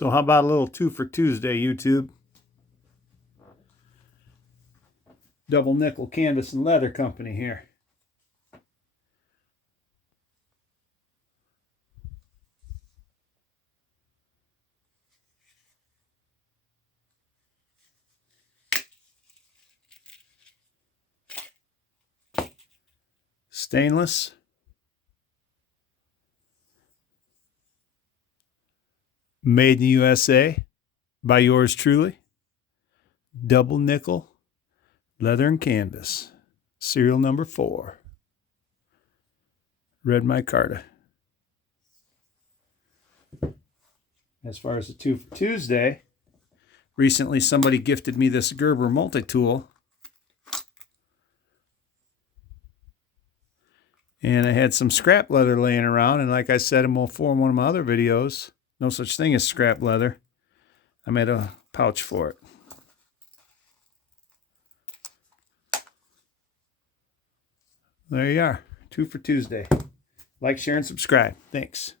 So how about a little 2 for Tuesday, YouTube? Double nickel canvas and leather company here. Stainless. Made in the USA by yours truly. Double nickel, leather and canvas. Serial number 4. Red micarta. As far as the 2 for Tuesday, recently somebody gifted me this Gerber multi-tool. And I had some scrap leather laying around, and like I said in one of my other videos, no such thing as scrap leather. I made a pouch for it. There you are, 2 for Tuesday. Like, share, and subscribe. Thanks.